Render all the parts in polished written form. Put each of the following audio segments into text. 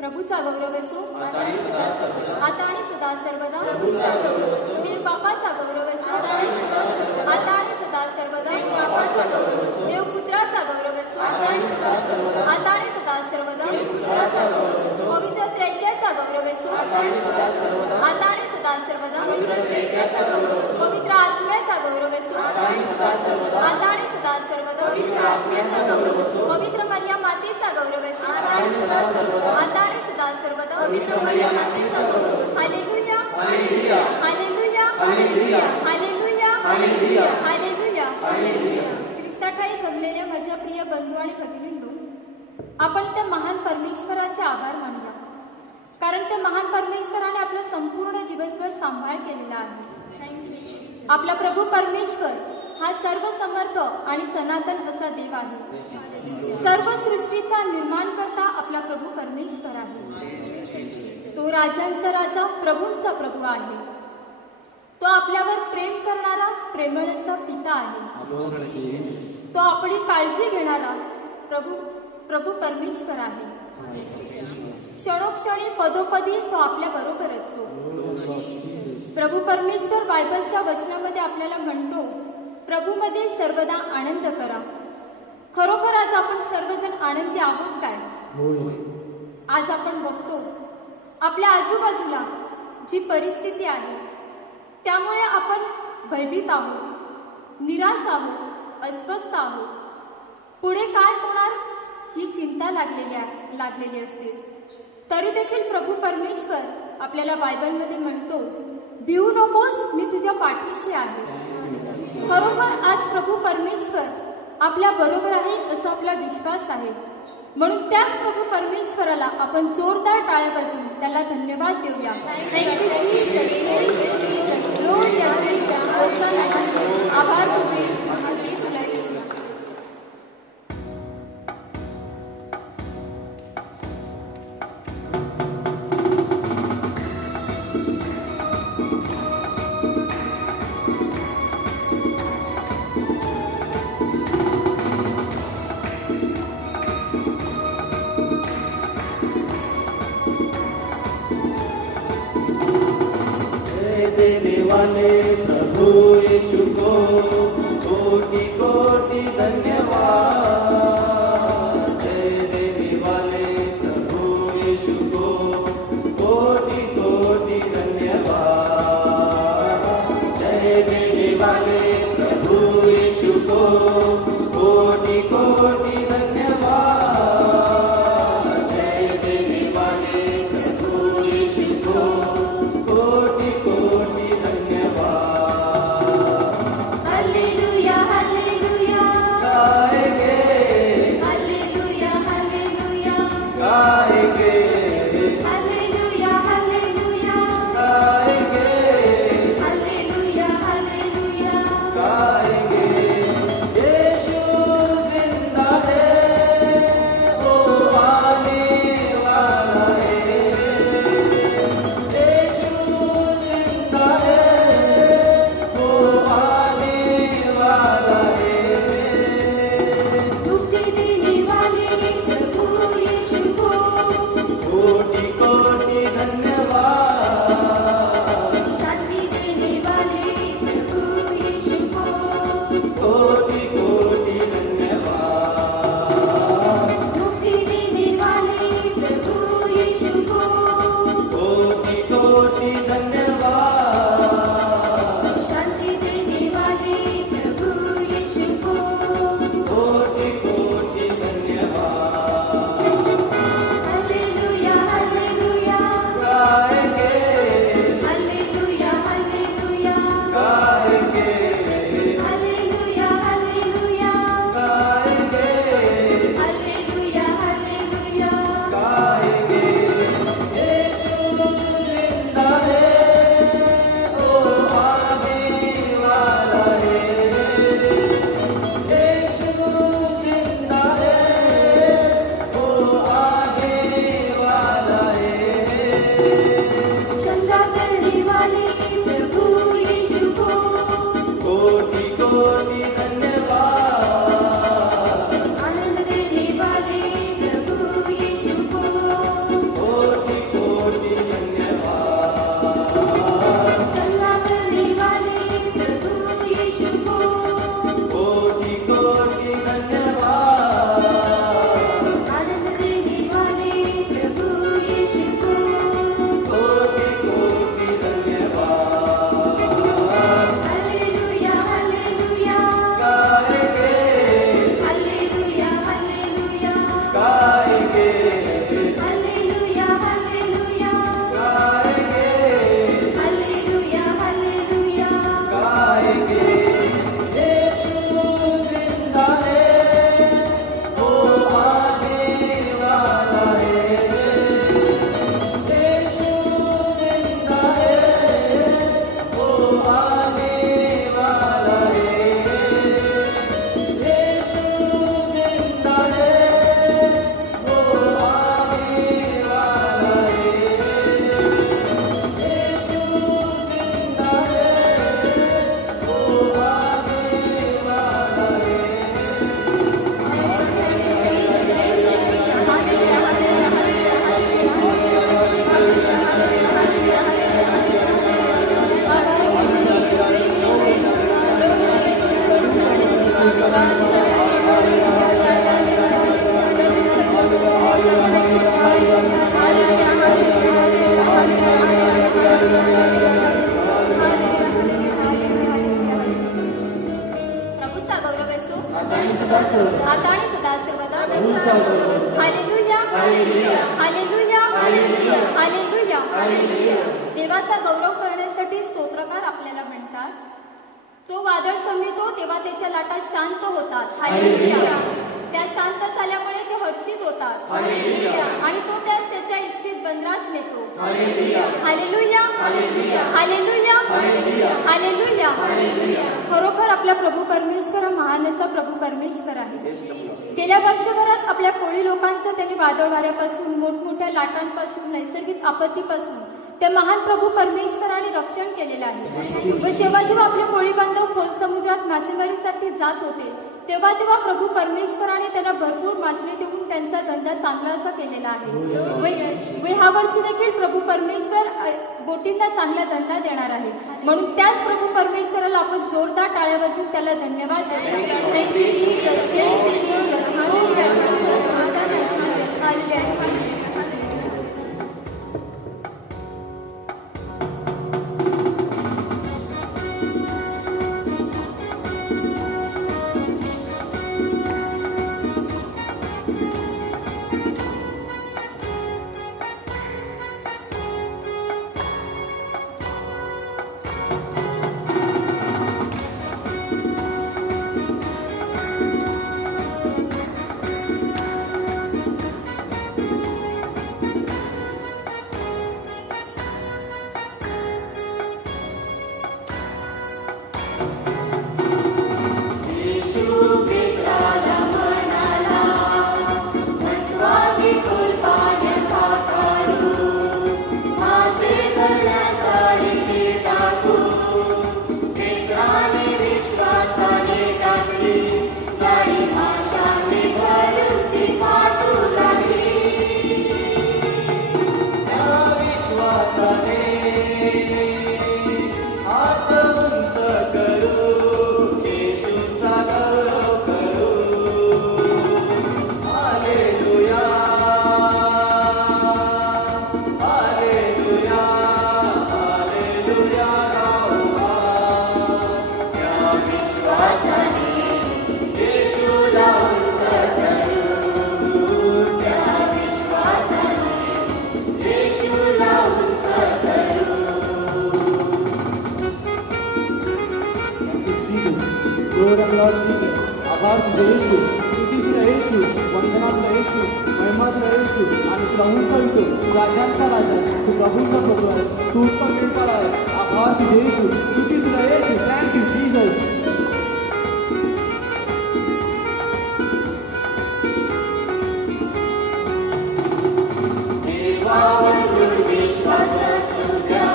प्रभूचा गौरव असो आता आणि सदा सर्वदा, देव बापाचा गौरव असो आता आणि सदा सर्वदा, देव पुत्राचा गौरव असो आता आणि सदा सर्वदा, पवित्र त्रैत्याचा गौरव असो आता आणि सदा सर्वदा, पवित्र आत्म्याचा गौरव असो आता आणि सदा सर्वदा, पवित्र मरिया मातेचा गौरव असो आता आणि सदा सर्वदा, hallelujah hallelujah hallelujah hallelujah hallelujah. ख्रिस्ताठाई जमलेल्या माझ्या प्रिय बंधू आणि भगिनींनो, आपण त्या महान परमेश्वराचे आभार मानूया, कारण त्या महान परमेश्वराने आपला संपूर्ण दिवसभर सांभाळ केलेला आहे. आपला प्रभू परमेश्वर हा सर्व समर्थ आणि सनातन असा देव आहे. सर्व सृष्टीचा निर्माणकर्ता आपला प्रभू परमेश्वर आहे. तो राजांचा राजा, प्रभूंचा प्रभू आहे. तो आपल्यावर प्रेम करणारा प्रेमळ असा पिता आहे. तो आपली काळजी घेणारा प्रभू परमेश्वर आहे. क्षणोक्षणी पदोपदी तो आपल्या बरोबर असतो. प्रभू परमेश्वर बायबलच्या वचनामध्ये आपल्याला म्हणतो, प्रभूमध्ये सर्वदा आनंद करा. खरोखर आज आपण सर्वजण आनंदी आहोत काय? आज आपण बघतो आपल्या आजूबाजूला जी परिस्थिती आहे त्यामुळे आपण भयभीत आहोत, निराश आहोत, अस्वस्थ आहोत. पुढे काय होणार ही चिंता लागलेली असते. तरी देखील प्रभू परमेश्वर आपल्याला बायबलमध्ये म्हणतो, भिवू नकोस, मी तुझ्या पाठीशी आहे. खरोखर आज प्रभू परमेश्वर आपल्या बरोबर आहे असा आपला विश्वास आहे. म्हणून त्याच प्रभू परमेश्वराला आपण जोरदार टाळ्या वाजवून त्याला धन्यवाद देऊया. Thank you Jesus, praise Jesus, gloria Jesus, hosanna Jesus. आभार तुझे येशू, स्तुती तुला येशू. देने वाले प्रभु यीशु को कोटि कोटि धन्यवाद. जय देने वाले प्रभु यीशु को कोटि कोटि धन्यवाद. जय देने वाले प्रभु यीशु को कोटि कोटि धन्यवाद. जय देने वाले प्रभु यीशु को कोटि कोटि धन्यवाद. आणि सदा सर्वदा आता आणि सदा सर्वदा प्रभूंचा गौरव. Hallelujah hallelujah. Hallelujah hallelujah. Hallelujah. Hallelujah. देवाचा गौरव करण्यासाठी स्तोत्रकार आपल्याला म्हणतात. तो वादळ शमितो तेव्हा त्याच्या लाटा शांत होतात. हालेलुया. त्या शांत झाल्यामुळे ते हर्षित होतात. हालेलुया. आणि तो त्याच्या इच्छित बंदरास नेतो. Hallelujah. Hallelujah hallelujah. Hallelujah hallelujah. Hallelujah. Hallelujah. खरोखर आपला प्रभू परमेश्वर हा महान असा प्रभू परमेश्वर आहे. गेल्या वर्षभरात आपल्या कोळी लोकांचं त्यांनी वादळ वाऱ्यापासून, मोठमोठ्या लाटांपासून, नैसर्गिक आपत्तीपासून त्या महान प्रभू परमेश्वराने रक्षण केलेलं आहे. व जेव्हा जेव्हा आपले कोळी बांधव खोल समुद्रात मासेमारीसाठी जात होते तेव्हा तेव्हा प्रभू परमेश्वराने त्यांना भरपूर मासळी देऊन त्यांचा धंदा चांगला असा केलेला आहे. व ह्या वर्षी देखील प्रभू परमेश्वर बोटींना चांगला धंदा देणार आहे. म्हणून त्याच प्रभू परमेश्वराला आपण जोरदार टाळ्या वाजवून त्याला धन्यवाद देतो. Thank you Jesus. Thanks Jesus. Hallelujah Jesus. Hallelujah Jesus. Hallelujah Jesus. आभार तुझे येशू, स्तुती तुला येशू, वंदना तुला येशू, महिमा तुला येशू. आणि तुला उंच वितो, तू राजांचा राजा आहेस, तू प्रभूंचा प्रभू आहेस, तू उत्तम निर्माता आहेस. आभार तुझे येशू, स्तुती तुला येशू. Thank you Jesus. विश्वास असू द्या,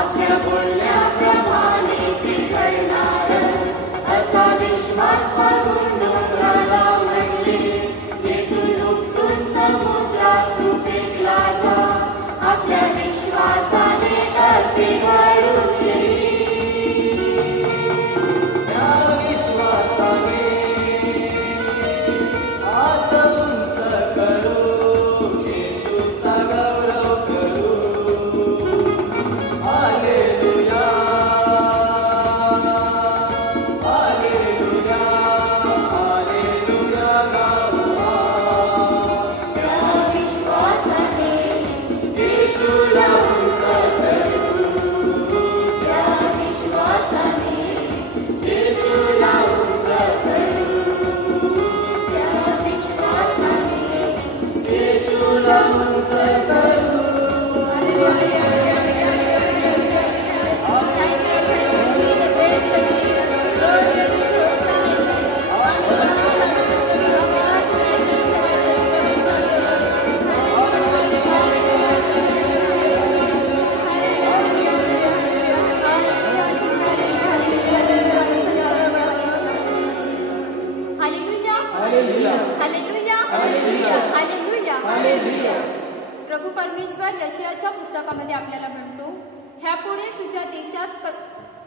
आपल्या बोलण्याप्रमाणे ते घडणार. असा विश्वास वाढून डोंगराला म्हणले, येथून उपटून समुद्रात तू फेकला जा. आपल्या विश्वासाने असे घडून येईल. त्या विश्वासाने हात उंच करू, येशूचा गौरव करू. हालेलुया, हालेलुया, हालेलुया गाऊया. त्या विश्वासाने येशूला उंच करू. त्या विश्वासाने येशूला उंच करू. त्या विश्वासाने येशूला उंच करू. Hallelujah hallelujah. Hallelujah hallelujah. Hallelujah. Hallelujah. प्रभू परमेश्वर यशयाच्या पुस्तकामध्ये आपल्याला म्हणतो, ह्यापुढे तुझ्या देशात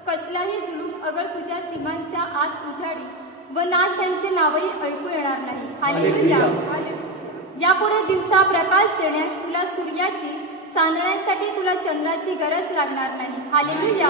कसलाही जुलूम अगर तुझ्या सीमांच्या आत उजाडी व नाश यांचे नावही ऐकू येणार नाही. हालेलुया. यापुढे दिवसा प्रकाश देण्यास तुला सूर्याची, चांदण्यांसाठी तुला चंद्राची गरज लागणार नाही. हालेलुया.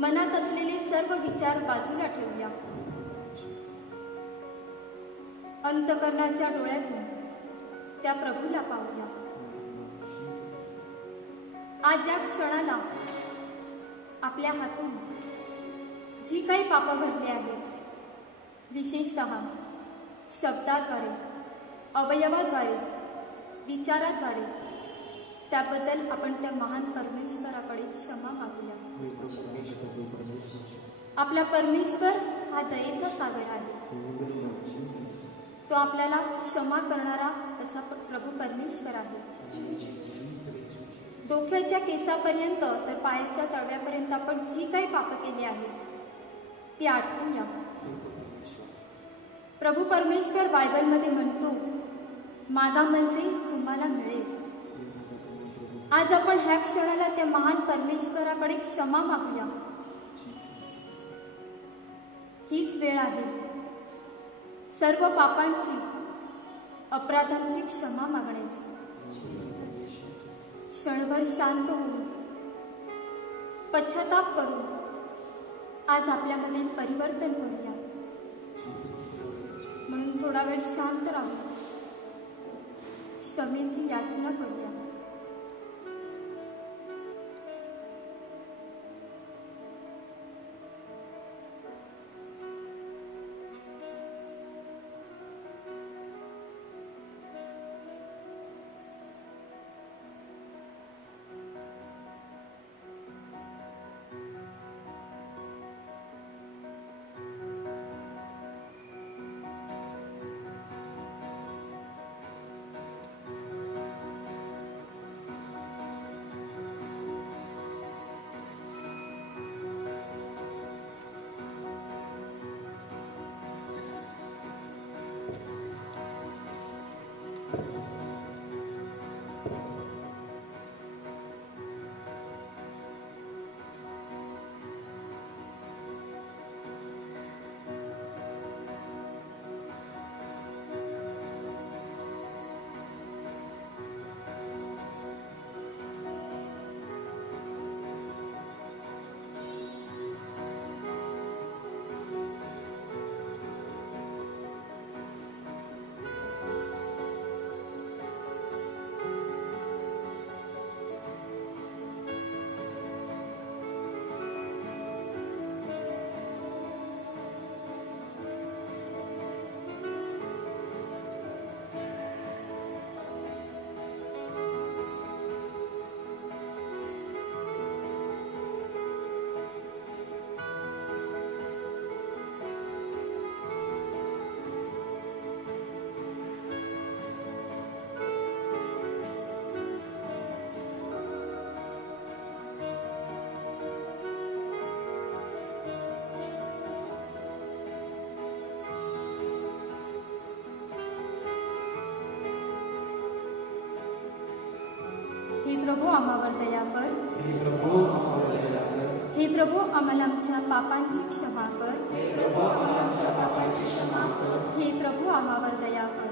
मनात असलेले सर्व विचार बाजूला ठेवूया. अंतकरणाच्या डोळ्यातून त्या प्रभूला पाहूया. आज या क्षणाला आपल्या हातून जी काही पापं घडली आहेत, विशेषतः शब्दाद्वारे, अवयवाद्वारे, विचाराद्वारे, त्याबद्दल आपण त्या महान परमेश्वराकडे क्षमा मागूया. आपला परमेश्वर हा दयेचा सागर आहे. तो आपल्याला क्षमा करणारा असा प्रभू परमेश्वर आहे. डोक्याच्या केसापर्यंत तर पायाच्या तळव्यापर्यंत आपण जी काही पापं केली आहेत ती आठवूया. प्रभू परमेश्वर बायबलमध्ये म्हणतो, मागा म्हणजे तुम्हाला मिळेल. आज आपण ह्या क्षणाला त्या महान परमेश्वराकडे क्षमा मागूया. हीच वेळ आहे सर्व पापांची, अपराधांची क्षमा मागण्याची. क्षणभर शांत होऊन पश्चाताप करून आज आपल्यामध्ये परिवर्तन करूया. म्हणून थोडा वेळ शांत राहू, क्षमेची याचना करूया. हे प्रभू आम्हावर दया कर. हे प्रभू आम्हाला आमच्या पापांची क्षमा कर. हे प्रभू आम्हावर दया कर.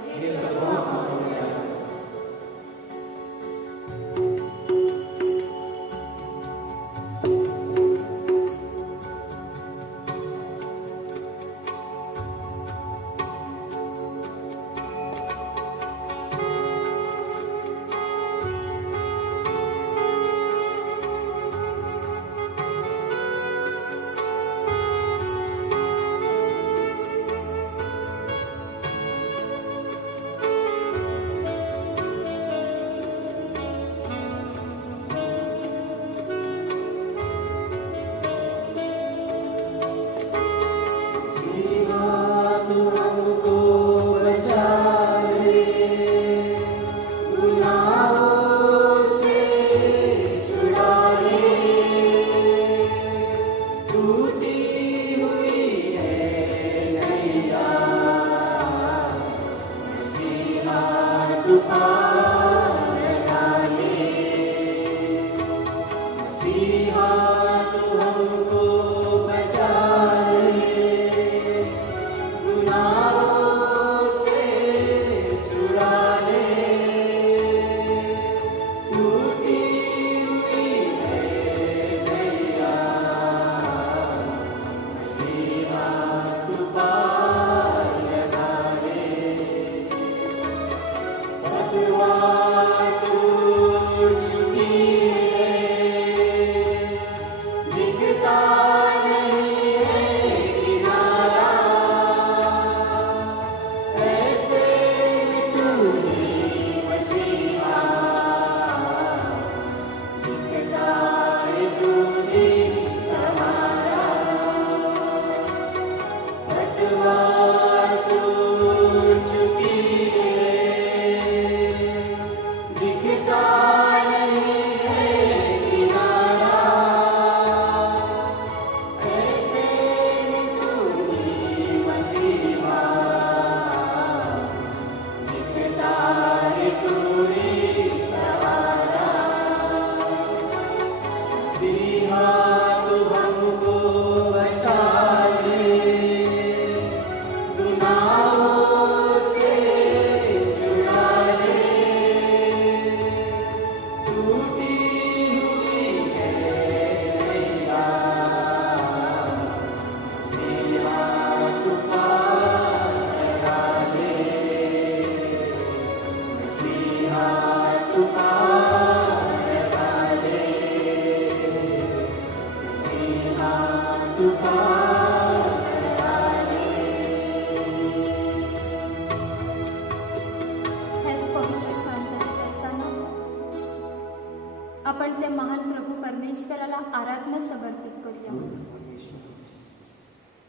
आपण त्या महान प्रभू परमेश्वराला आराधना समर्पित करूया.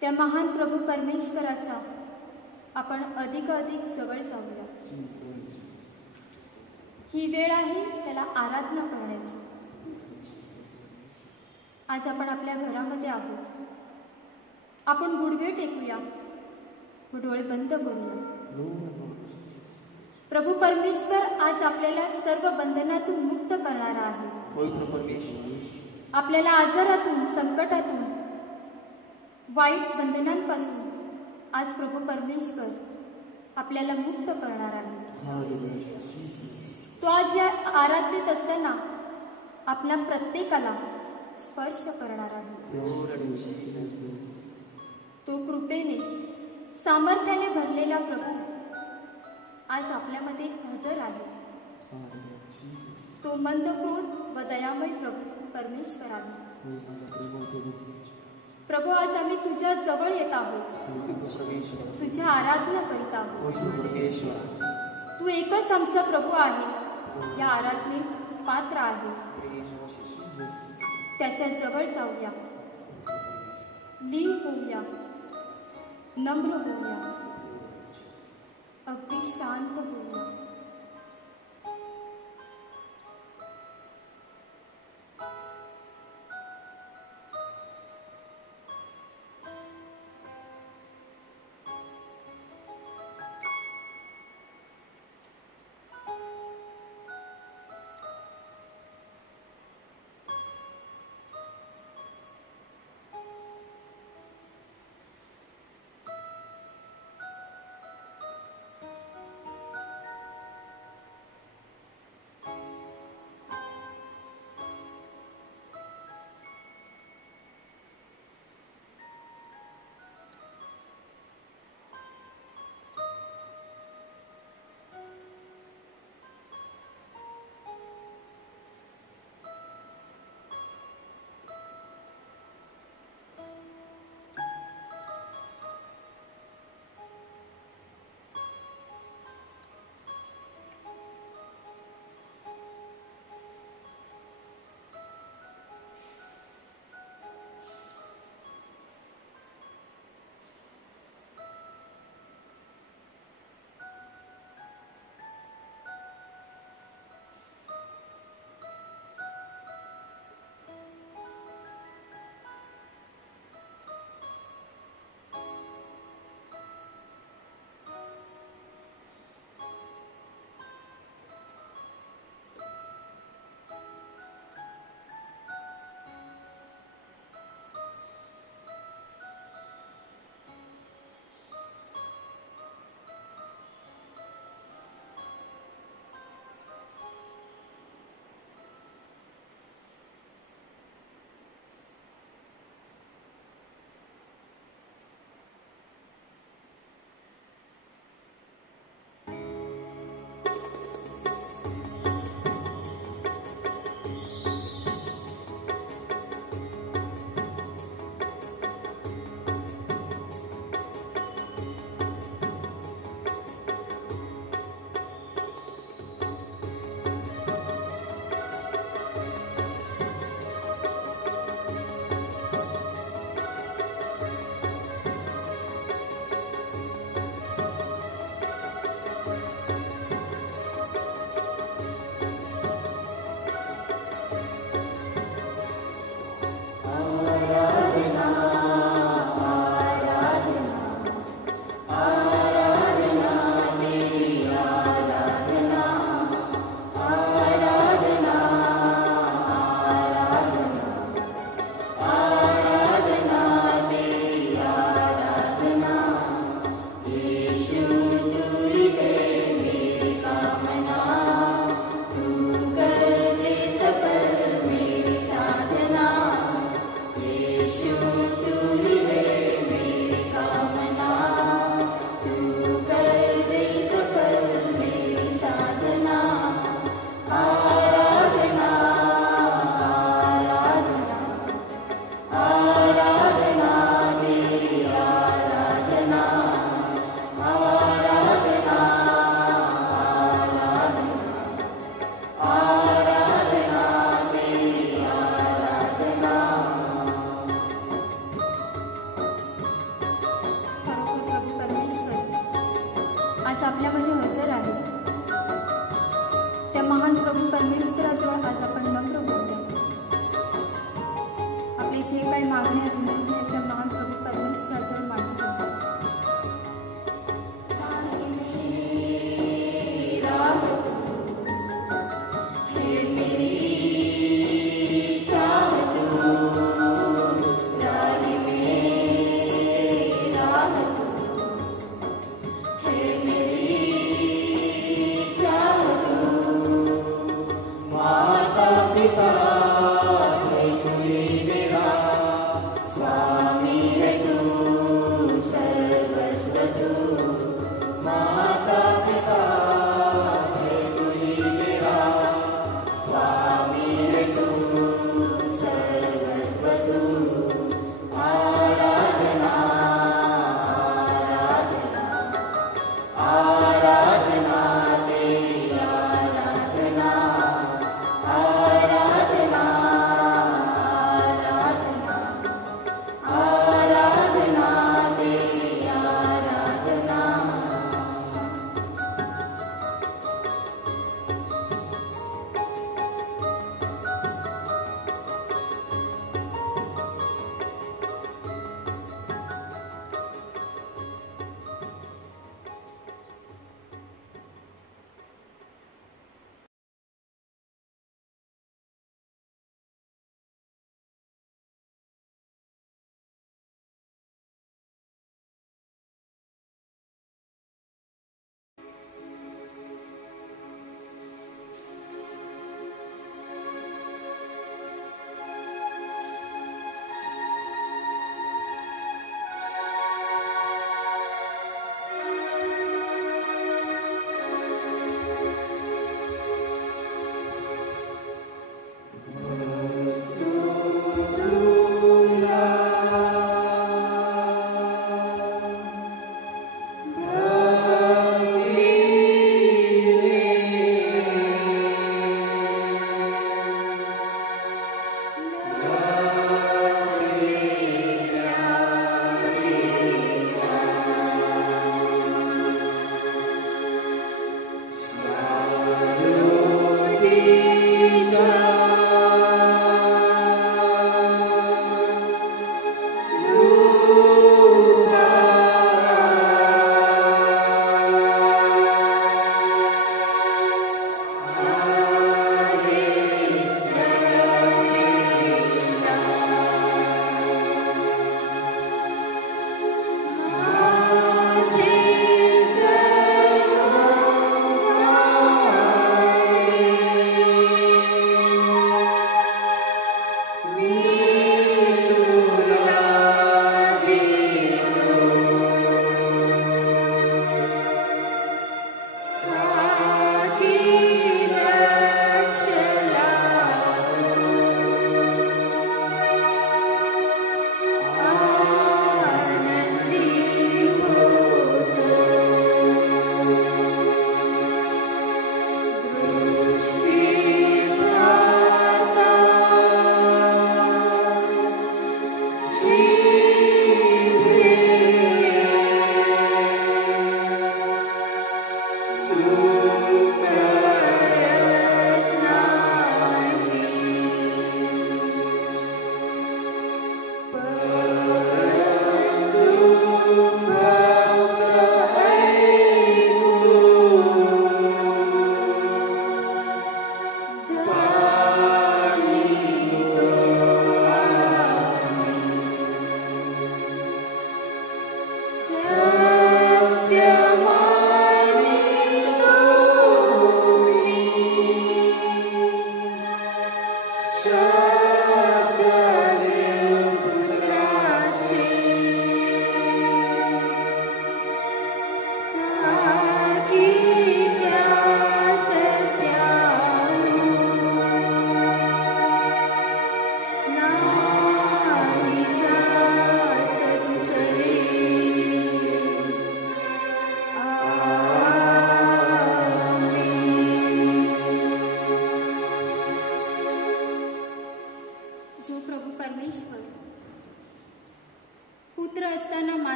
त्या महान प्रभू परमेश्वराच्या आपण अधिकाधिक जवळ जाऊया. ही वेळ आहे त्याला आराधना करण्याची. आज आपण आपल्या घरामध्ये आहोत. आपण गुडघे टेकूया व डोळे बंद करूया. प्रभू परमेश्वर आज आपल्याला सर्व बंधनातून मुक्त करणारा आहे. आपल्याला आजारातून, संकटातून, वाईट बंधनांपासून आज प्रभू परमेश्वर आपल्याला मुक्त करणार आहे. तो आज या आराधनेत असताना आपल्या प्रत्येकाला स्पर्श करणार आहे. तो कृपेने, सामर्थ्याने भरलेला प्रभू आज आपल्यामध्ये हजर आहे. तो मंद क्रोध व दयामय प्रभू परमेश्वर आहे. प्रभू आज आम्ही तुझ्या जवळ येत आहोत. तुझ्या आराधना करीत आहोत. तू एकच आमचा प्रभू आहेस. या आराधनेस पात्र आहेस. त्याच्या जवळ जाऊया, लीन होऊया, नम्र होऊया, अगदी शांत होऊया. आज आपल्यामध्ये हजर आहे, त्या महान प्रभू परमेश्वराजवळ आज आपण नम्र होऊया. आपले जे काही मागण्या विनंती आहेत त्या महान प्रभू परमेश्वराजवळ मांडूया.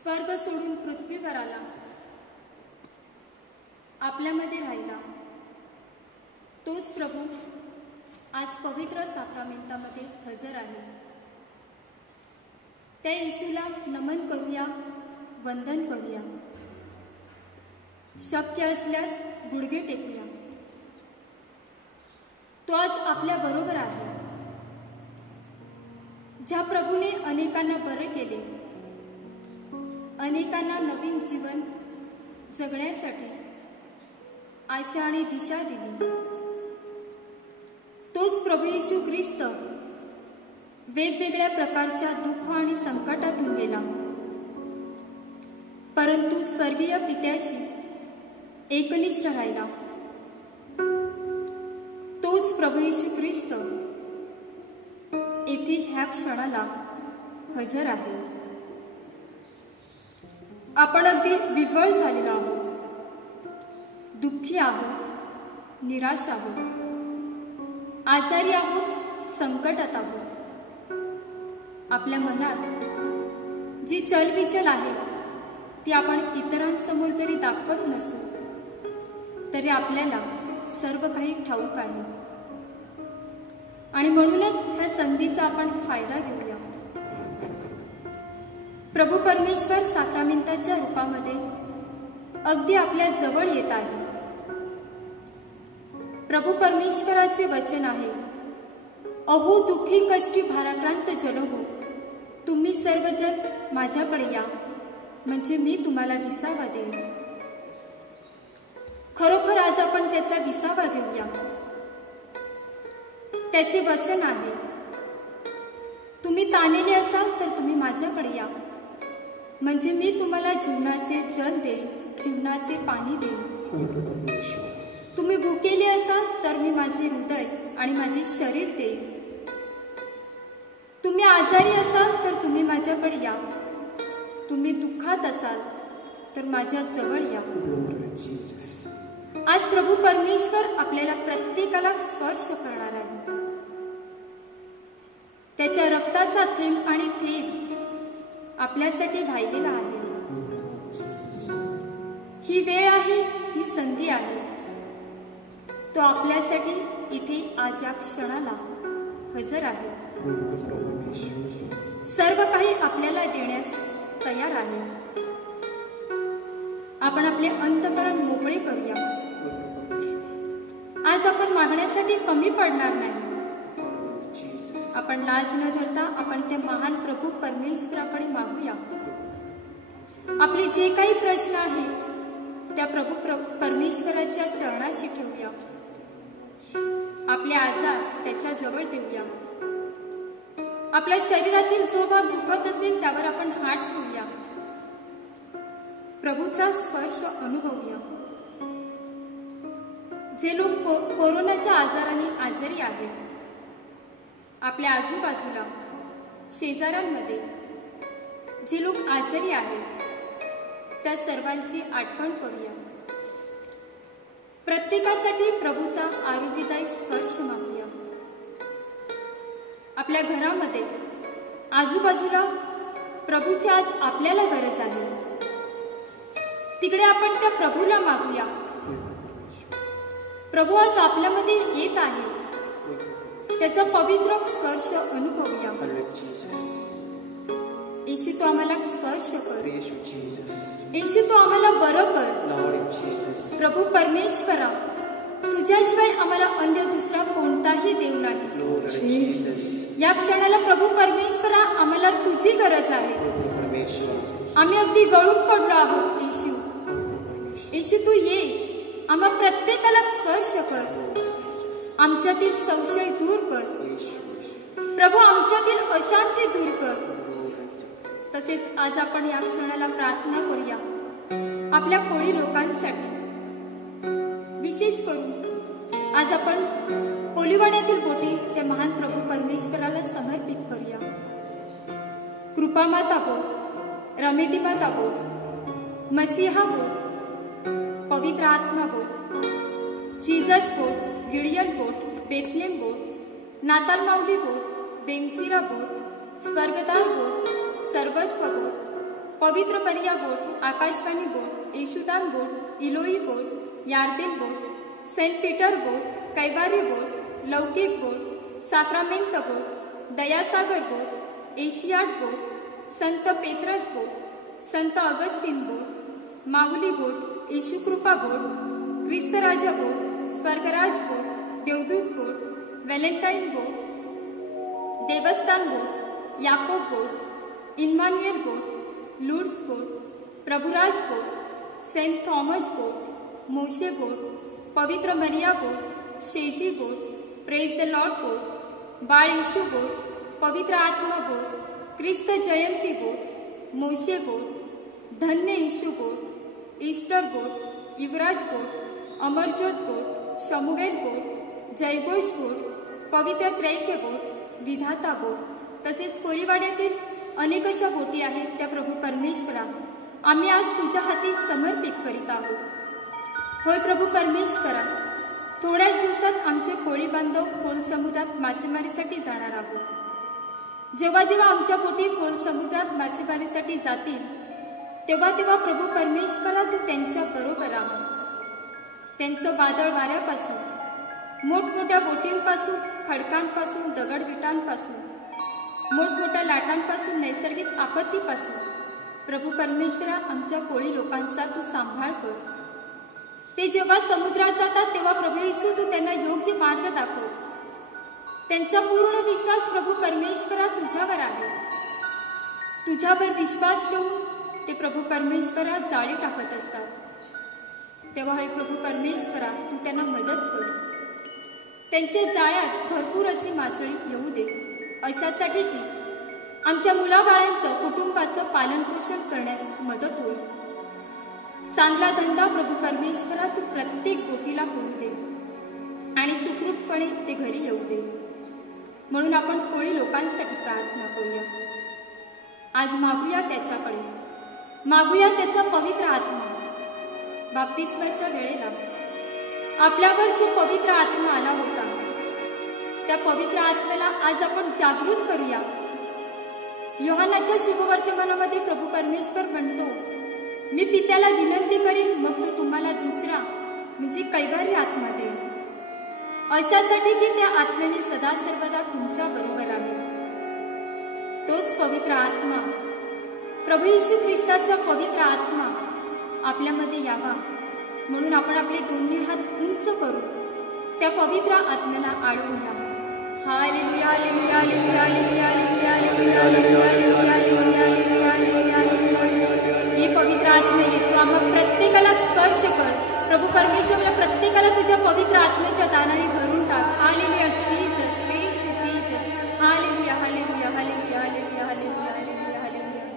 स्वर्ग सोडून पृथ्वीवर आला, आपल्यामध्ये राहिला. तोच प्रभू आज पवित्र साक्रामेंटामध्ये हजर आहे. त्या येशूला नमन करूया, वंदन करूया. शक्य असल्यास गुडघे टेकूया. तो आज आपल्या बरोबर आहे. ज्या प्रभूने अनेकांना बरे केले, अनेकांना नवीन जीवन जगण्यासाठी आशा आणि दिशा दिली, तोच प्रभू येशू ख्रिस्त वेगवेगळ्या प्रकारच्या दुःख आणि संकटातून गेला, परंतु स्वर्गीय पित्याशी एकनिष्ठ राहिला. तोच प्रभू येशू ख्रिस्त येथे ह्या क्षणाला हजर आहे. आपण अगदी विव्हळ झालेलो आहोत, दुःखी आहोत, निराश आहोत, आजारी आहोत, संकटात आहोत. आपल्या मनात जी चलबिचल आहे ती आपण इतरांसमोर जरी दाखवत नसू तरी आपल्याला सर्व काही ठाऊक आहे. आणि म्हणूनच ह्या संधीचा आपण फायदा घेऊया. प्रभू परमेश्वर साक्रामेंटाच्या रूपामध्ये अगदी आपल्या जवळ येत आहे. प्रभू परमेश्वराचे वचन आहे, अहो दुःखी कष्टी भाराक्रांत जनहो, तुम्ही सर्वजण माझ्याकडे या, म्हणजे मी तुम्हाला विसावा देईन. खरोखर आज आपण त्याचा विसावा घेऊया. त्याचे वचन आहे, तुम्ही ताणलेले असाल तर तुम्ही माझ्याकडे या, म्हणजे मी तुम्हाला जीवनाचे जल देईन, जीवनाचे पाणी देईन. तुम्ही भुकेले असाल तर मी माझे हृदय आणि माझे शरीर देईन. तुम्ही आजारी असाल तर तुम्ही माझ्याकडे या, तुम्ही दुःखात असाल तर माझ्या जवळ या. आज प्रभू परमेश्वर आपल्याला प्रत्येकाला स्पर्श करणार आहे. त्याच्या रक्ताचा थेंब आणि थेंब आपल्यासाठी वाहिलेला आहे. ही वेळ आहे, ही संधी आहे. तो आपल्यासाठी इथे आज या क्षणाला हजर आहे. सर्व काही आपल्याला देण्यास तयार आहे. आपण आपले अंतःकरण मोकळे करूया. आज आपण मागण्यासाठी कमी पडणार नाही. आपण लाज न धरता आपण ते महान प्रभू परमेश्वराकडे मागूया. आपले जे काही प्रश्न आहे त्या प्रभू परमेश्वराच्या चरणाशी ठेवूया. आपले आजार त्याच्या जवळ देऊया. आपल्या शरीरातील जो भाग दुखत असेल त्यावर आपण हात ठेवूया. प्रभूचा स्पर्श अनुभवूया. जे लोक कोरोनाच्या आजाराने आजारी आहेत, आपल्या आजूबाजूला शेजाऱ्यांमध्ये जे लोक आजारी आहेत त्या सर्वांची आठवण करूया. प्रत्येकासाठी प्रभूचा आरोग्यदायी स्पर्श मागूया. आपल्या घरामध्ये आजूबाजूला प्रभूची आज आपल्याला गरज आहे. तिकडे आपण त्या प्रभूला मागूया. प्रभू आज आपल्यामध्ये येत आहे. त्याचा पवित्र स्पर्श अनुभवूया. येशू तो आम्हाला स्पर्श कर. येशू तो आम्हाला बरं कर. प्रभू परमेश्वरा, तुझ्याशिवाय आम्हाला अन्य दुसरा कोणताही देव नाही. या क्षणाला प्रभू परमेश्वरा आम्हाला तुझी गरज आहे. आम्ही अगदी गळून पडलो आहोत. येशू, येशू तू ये, आम्हा प्रत्येकाला स्पर्श कर. आमच्यातील संशय दूर कर. प्रभू आमच्यातील अशांती दूर कर. तसेच आज आपण या क्षणाला प्रार्थना करूया आपल्या कोळी लोकांसाठी. विशेष करून आज आपण कोलीवाड्यातील बोटी त्या महान प्रभू परमेश्वराला समर्पित करूया. कृपा माता बोल, रमेदी माता बोल, मसीहा बोल, पवित्र आत्मा बोल, जीजस बोल, गिडियन बोल, बेथलेम बोल, नाताल माऊली बोल, बेंगसिरा बोल, स्वर्गदार बोल, सर्वस्व बोल, पवित्र मरिया बोट, आकाशवाणी बोट, येशुदान बोट, इलोई बोट, यार्देन बोट, सेंट पीटर बोट, कैवारी बोट, लौकिक बोट, साक्रामेंत बोट, दयासागर बोट, एशियाड बोट, संत पेत्रस बोट, संत अगस्तीन बोट, माऊली बोट, येशुकृपा बोट, ख्रिस्तराजा बोट, स्वर्गराज बोट, देवदूत बोट, व्हॅलेंटाईन बोट, देवस्थान बोट, याकोब बोट, इन्मान्युएल बोट, लुड्स बोट, प्रभुराज बोट, सेंट थॉमस बोट, मोशे बोट, पवित्र मरिया बोट, शेजी बोट, प्रेज द लॉर्ड बोट, बाळ येशू बोट, पवित्र आत्मा बोट, ख्रिस्त जयंती बोट, मोशे बोट, धन्य येशू बोट, ईस्टर बोट, युवराज बोट, अमरज्योत बोट, शमुवेल बोट, जयघोष बोट, पवित्र त्रैक्य बोट, विधाता बोट, तसेच कोरीवाड्यातील अनेक अशा बोटी आहेत त्या प्रभू परमेश्वरा आम्ही आज तुझ्या हाती समर्पित करीत आहोत. होय प्रभू परमेश्वरा, थोड्याच दिवसात आमचे कोळी बांधव खोल समुद्रात मासेमारीसाठी जाणार आहोत. जेव्हा जेव्हा आमच्या बोटी खोल समुद्रात मासेमारीसाठी जातील तेव्हा तेव्हा प्रभू परमेश्वरा तू त्यांच्या बरोबर आहो. त्यांचं वादळ वाऱ्यापासून, मोठमोठ्या बोटींपासून, खडकांपासून, दगडविटांपासून, मोठमोठ्या लाटांपासून, नैसर्गिक आपत्तीपासून प्रभू परमेश्वरा आमच्या कोळी लोकांचा तू सांभाळ कर. ते जेव्हा समुद्रात जातात तेव्हा प्रभू येशू तू त्यांना योग्य मार्ग दाखव. त्यांचा पूर्ण विश्वास प्रभू परमेश्वरा तुझ्यावर आहे. तुझ्यावर विश्वास ठेवून ते प्रभू परमेश्वरा जाळी टाकत असतात. तेव्हा हे प्रभू परमेश्वरा तू त्यांना मदत कर. त्यांच्या जाळ्यात भरपूर अशी मासळी येऊ दे, अशासाठी की आमच्या मुलाबाळांचं, कुटुंबाचं पालनपोषण करण्यास मदत होईल. चांगला धंदा प्रभू परमेश्वरा तू प्रत्येक बोटीला होऊ दे आणि सुखरूपपणे ते घरी येऊ दे. म्हणून आपण कोळी लोकांसाठी प्रार्थना करूया. आज मागूया त्याच्याकडे, मागूया त्याचा पवित्र आत्मा. बाप्तिस्माच्या वेळेला आपल्यावर जो पवित्र आत्मा आला होता त्या पवित्र आत्म्याला आज आपण जागृत करूया. योहानाच्या शुभवर्तमानामध्ये प्रभू परमेश्वर म्हणतो, मी पित्याला विनंती करीन, मग तो तुम्हाला दुसरा म्हणजे कैवारी आत्मा देईल, अशासाठी की त्या आत्म्याने सदा सर्वदा तुमच्या बरोबर आहे. तोच पवित्र आत्मा, प्रभू येशू ख्रिस्ताचा पवित्र आत्मा आपल्यामध्ये यावा म्हणून आपण आपले दोन्ही हात उंच करू त्या पवित्र आत्म्याला आळवूया. Hallelujah, hallelujah, hallelujah, hallelujah, hallelujah, hallelujah, hallelujah, hallelujah. ही पवित्र आत्मा येतो, आम्हा प्रत्येकाला स्पर्श कर. प्रभू परमेश्वराला प्रत्येकाला तुझ्या पवित्र आत्म्याच्या दानाने भरून टाक. Hallelujah Jesus, press Jesus. Hallelujah, hallelujah, hallelujah, hallelujah, hallelujah, hallelujah, hallelujah.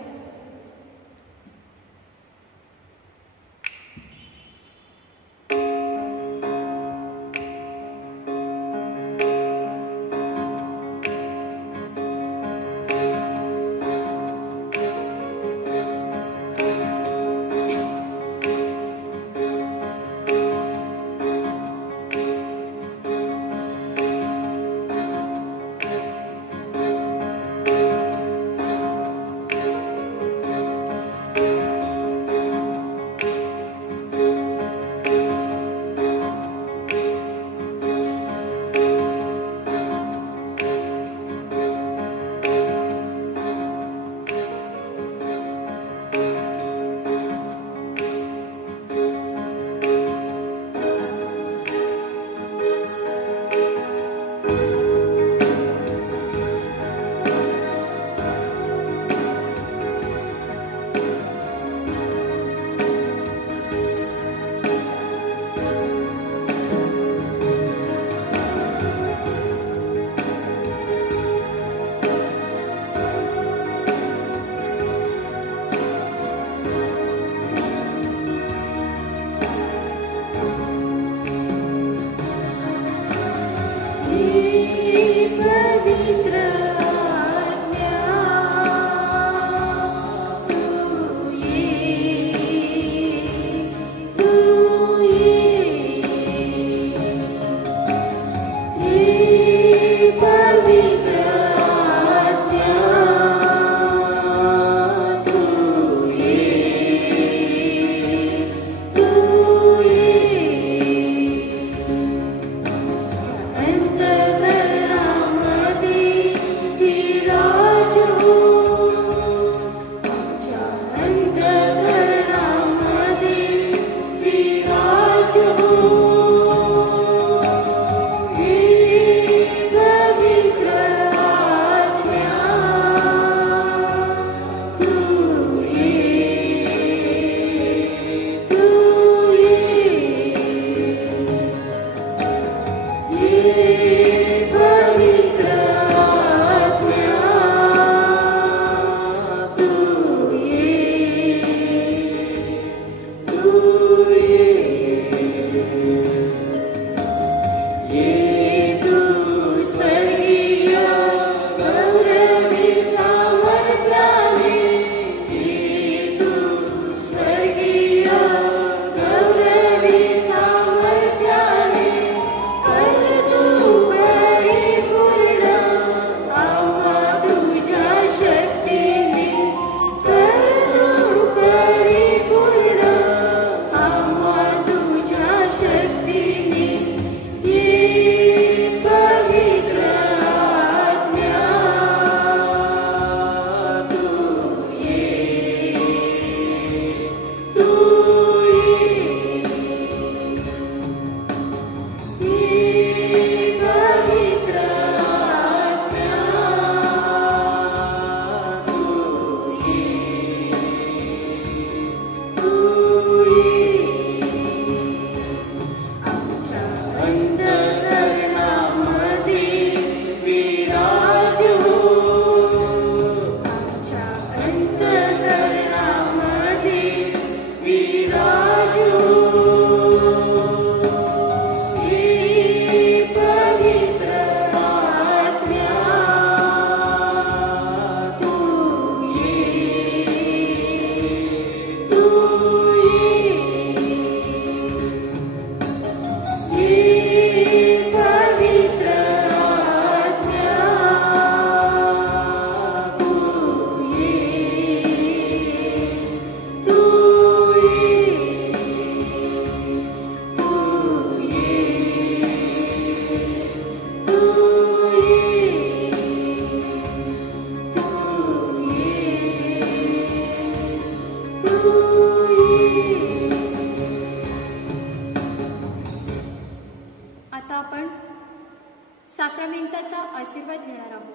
आशीर्वाद घेणार आहोत.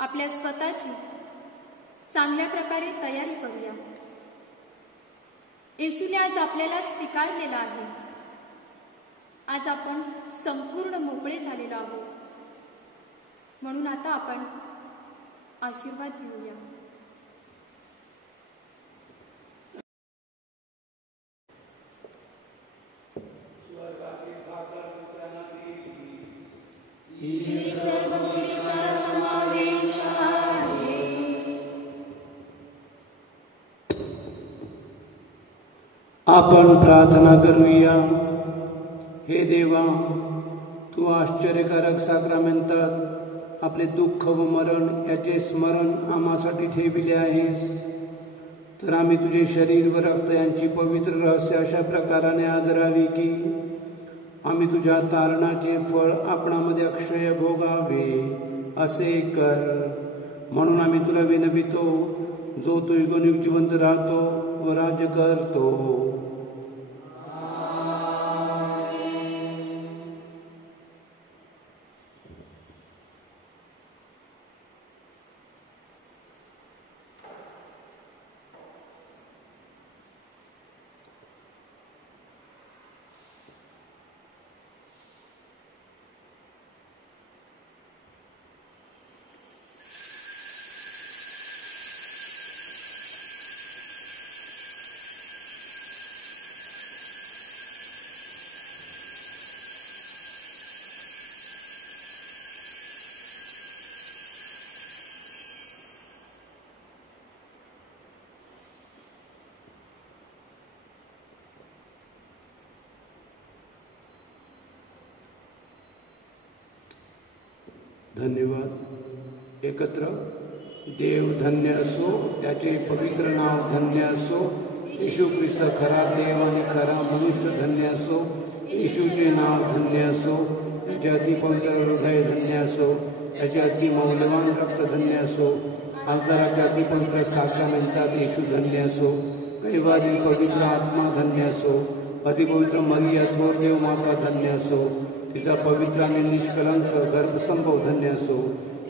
आपल्या स्वतःची चांगल्या प्रकारे तयारी करूया. येशूने आज आपल्याला स्वीकारलेला आहे. आज आपण संपूर्ण मोकळे झालेलो आहोत. म्हणून आता आपण आशीर्वाद घेऊया. सर्व मुलीचा समावेश आहे. आपण प्रार्थना करूया. हे देवा, तू आश्चर्यकारक साक्रामेंटात आपले दुःख व मरण याचे स्मरण आम्हासाठी ठेविले आहेस. तर आम्ही तुझे शरीर व रक्त यांची पवित्र रहस्य अशा प्रकाराने आदरावी की आम्ही तुझ्या तारणाचे फळ आपणामध्ये अक्षय भोगावे. असे कर. म्हणून आम्ही तुला विनवितो, जो तू युगोयुग जिवंत राहतो व राज्य करतो. धन्यवाद. एकत्र. देव धन्य असो, त्याचे पवित्र नाव धन्य असो. येशू ख्रिस्त खरा देव आणि खरा मनुष्य धन्य असो. येशूचे नाव धन्य असो. त्याचे अति पवित्र हृदय धन्य असो. त्याचे अति मौल्यवान रक्त धन्य असो. अल्ताराच्या अति पवित्र साक्रामेंटात येशू धन्य असो. कैवारी पवित्र आत्मा धन्य असो. अतिपवित्र मरिया थोर देव माता धन्य असो. तिचा पवित्र आणि निष्कलंक गर्भसंभव धन्य असो.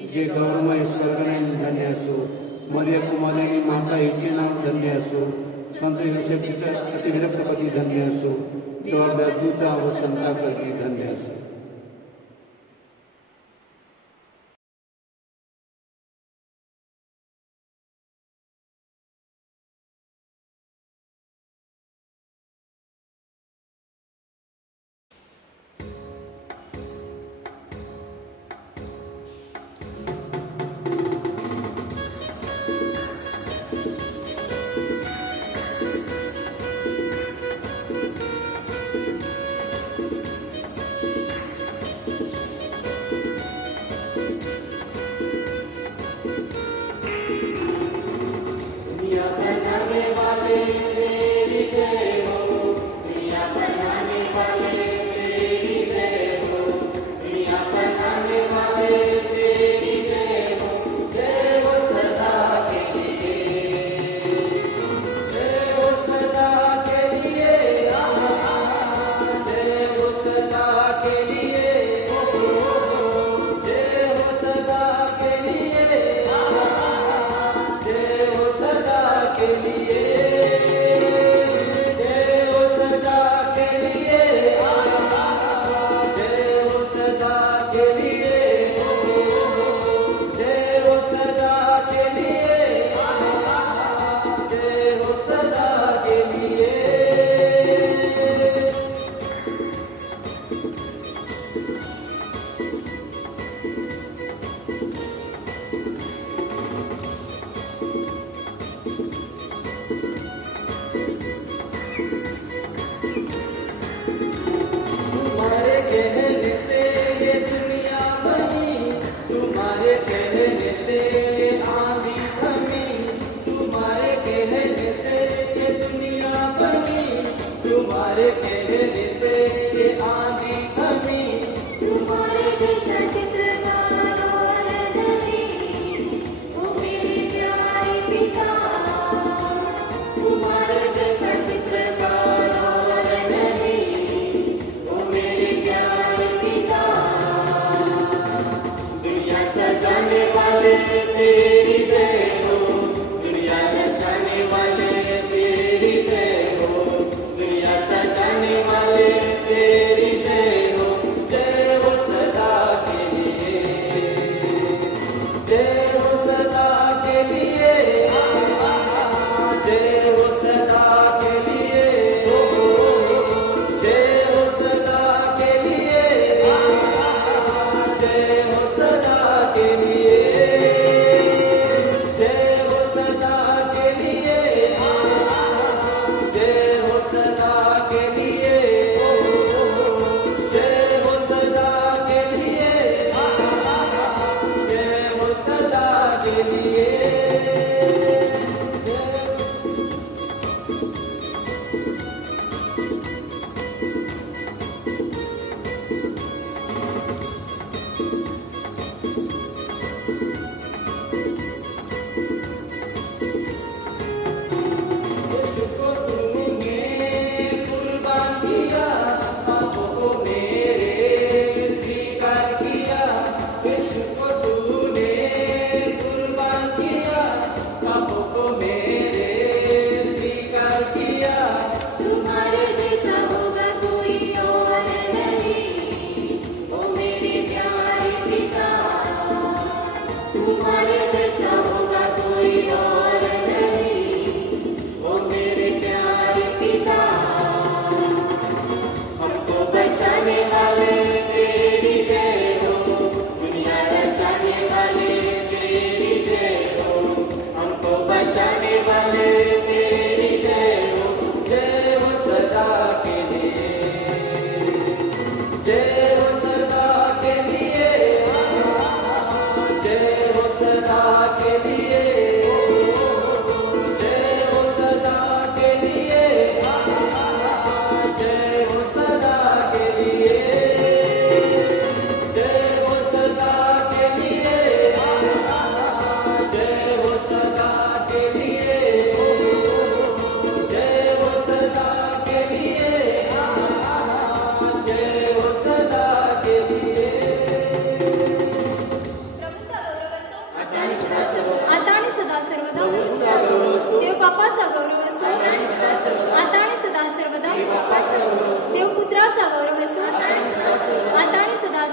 तिचे गौरवमय स्वर्गनयन धन्य असो. मरिया कुमारिणी माता हिचे नाव धन्य असो. संत योसेफ तिचा अतिविरक्त पती धन्य असो. देवाच्या दूता व संतांकरती धन्य असो.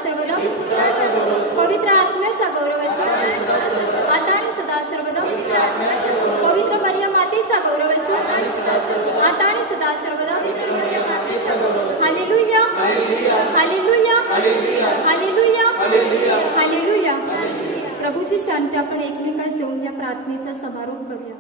सर्वदा पवित्र आत्म्याचा गौरव असो, आता आणि सदा सर्वदा पवित्र मरियम मातेचा गौरव असो, आता आणि सदा सर्वदा. Hallelujah hallelujah hallelujah hallelujah. प्रभूची शांती. आपण एकमेकांस देऊन या प्रार्थनेचा समारोप करूया.